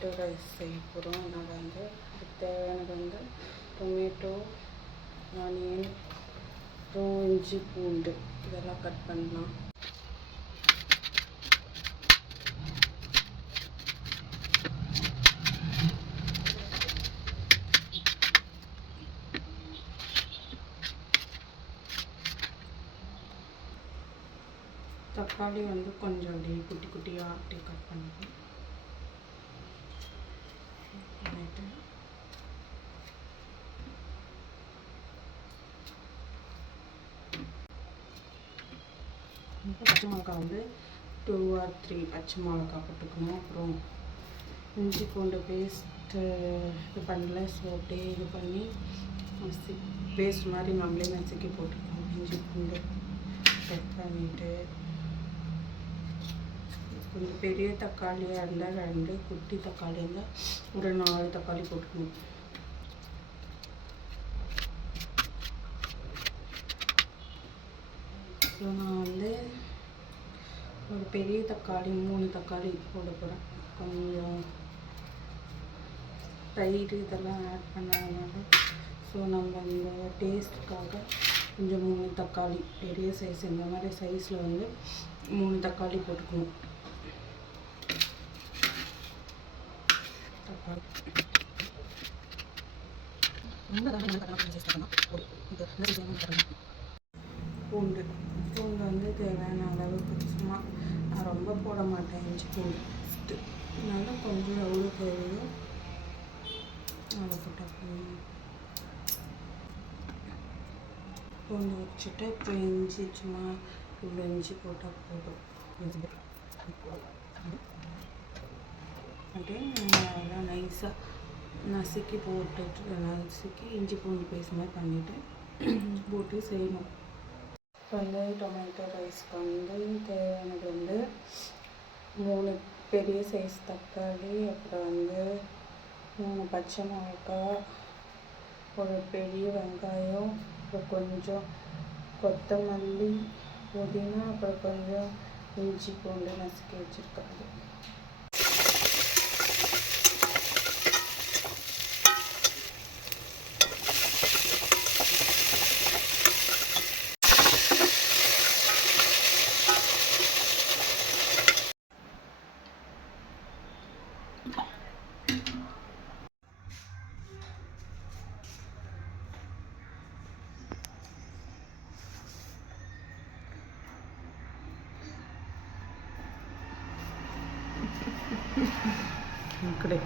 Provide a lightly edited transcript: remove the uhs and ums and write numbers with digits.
Tomato rice செய்ய போகிறோம். அதனால் வந்து தேவையானது வந்து டொமேட்டோ, ஆனியன், அப்புறம் இஞ்சி பூண்டு இதெல்லாம் கட் பண்ணலாம். தக்காளி வந்து கொஞ்சம் அப்படியே குட்டி குட்டியாக அப்படியே கட் பண்ணிட்டு பச்சை மிளகா வந்து 2 or 3 பச்சை மிளகா போட்டுக்கணும். அப்புறம் இஞ்சி பூண்டு பேஸ்ட்டு இது பண்ணல, ஸோ அப்படியே இது பண்ணி பேஸ்ட் மாதிரி நம்மளே நசுக்கி போட்டுக்கணும். இஞ்சி பூண்டு கட் பண்ணிவிட்டு கொஞ்சம் பெரிய தக்காளியாக இருந்தால் 2, குட்டி தக்காளி இருந்தால் ஒரு 4 தக்காளி போட்டுக்கணும். ஸோ நான் வந்து ஒரு பெரிய தக்காளி 3 தக்காளி போட போகிறேன். கொஞ்சம் தயிர் இதெல்லாம் ஆட் பண்ணதுனால ஸோ நம்ம இந்த டேஸ்ட்டுக்காக கொஞ்சம் 3 தக்காளி பெரிய சைஸ் இந்த மாதிரி சைஸில் வந்து 3 தக்காளி போட்டுக்கணும். பூண்டு வந்து தேவையான அளவுக்கு, சும்மா நான் ரொம்ப போட மாட்டேன் இஞ்சி பூண்டு ஃபஸ்ட்டு, அதனால கொஞ்சம் எவ்வளோ தேவையோ அதை போட்டால் பூண்டு வச்சுட்டு அப்புறம் இஞ்சி சும்மா இவ்வளோ இஞ்சி போட்டால் போதும். அப்படியே அதெல்லாம் நைஸாக நசுக்கி இஞ்சி பூண்டு பேஸ்ட் மாதிரி பண்ணிவிட்டு போட்டு செய்யணும். இப்போ வந்து டொமேட்டோ ரைஸ்க்கு வந்து தேவையானது வந்து 3 பெரிய சைஸ் தக்காளி, அப்புறம் வந்து 3 பச்சை மிளகா, ஒரு பெரிய வெங்காயம், அப்புறம் கொஞ்சம் கொத்தமல்லி, புதினா, அப்புறம் கொஞ்சம் இஞ்சி பூண்டு நசுக்கி வச்சுருக்காங்க. इकडे